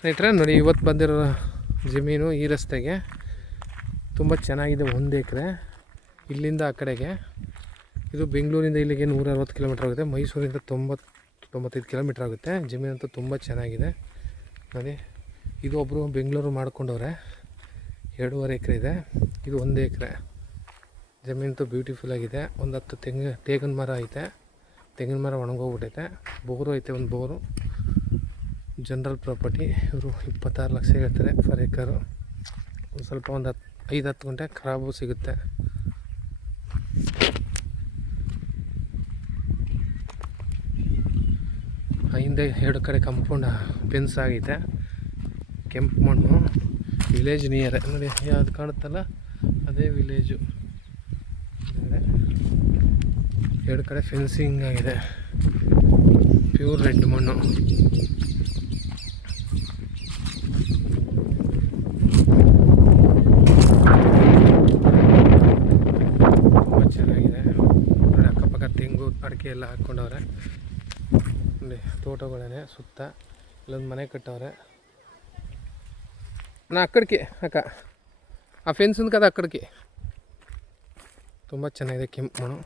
ಸ್ನೇಹಿತರೆ ನೋಡಿ, ಇವತ್ತು ಬಂದಿರೋ ಜಮೀನು ಈ ರಸ್ತೆಗೆ ತುಂಬ ಚೆನ್ನಾಗಿದೆ. 1 ಎಕರೆ ಇಲ್ಲಿಂದ ಆ ಕಡೆಗೆ. ಇದು ಬೆಂಗಳೂರಿಂದ ಇಲ್ಲಿಗೆ 160 ಕಿಲೋಮೀಟ್ರ್ ಆಗುತ್ತೆ. ಮೈಸೂರಿಂದ 90-95 ಕಿಲೋಮೀಟ್ರ್ ಆಗುತ್ತೆ. ಜಮೀನಂತೂ ತುಂಬ ಚೆನ್ನಾಗಿದೆ ನೋಡಿ. ಇದು ಒಬ್ಬರು ಬೆಂಗಳೂರು ಮಾಡ್ಕೊಂಡವ್ರೆ. 2.5 ಎಕರೆ ಇದೆ. ಇದು 1 ಎಕರೆ ಜಮೀನಂತೂ ಬ್ಯೂಟಿಫುಲ್ ಆಗಿದೆ. ಒಂದು 10 ತೇಗಿನ ಮರ ಐತೆ. ತೆಂಗಿನ ಮರ ಒಣಗೋಗ್ಬಿಟ್ಟೈತೆ. ಬೋರು ಐತೆ, ಒಂದು ಬೋರು. General property. ಇವರು 26 ಲಕ್ಷ ಹೇಳ್ತಾರೆ ಫರ್ ಏಕರು. ಸ್ವಲ್ಪ ಒಂದು 5-10 ಗಂಟೆ ಖರಾಬು ಸಿಗುತ್ತೆ. ಹಿಂದೆ 2 ಕಡೆ ಕಂಪೌಂಡ್ ಫೆನ್ಸ್ ಆಗೈತೆ. ಕೆಂಪು ಮಣ್ಣು. ವಿಲೇಜ್ ನಿಯರ್ ನೋಡಿ, ಯಾವ್ದು ಕಾಣುತ್ತಲ್ಲ ಅದೇ ವಿಲೇಜು. 2 ಕಡೆ ಫೆನ್ಸಿಂಗ್ ಆಗಿದೆ. ಪ್ಯೂರ್ ರೆಡ್ ಮಣ್ಣು. ತುಂಬ ಚೆನ್ನಾಗಿದೆ ನೋಡಿ. ಅಕ್ಕಪಕ್ಕ ತೆಂಗು ಅಡಿಕೆ ಎಲ್ಲ ಹಾಕ್ಕೊಂಡವ್ರೆ ನೋಡಿ. ತೋಟಗಳೇ ಸುತ್ತ. ಇಲ್ಲೊಂದು ಮನೆ ಕಟ್ಟವ್ರೆ. ಅಕ್ಕಡಿಕೆ ಅಕ್ಕ ಆ ಫೆನ್ಸಿನ ಕದ ಅಕ್ಕಡಿಕೆ ತುಂಬ ಚೆನ್ನಾಗಿದೆ. ಕೆಂಪು ಮಣ್ಣು.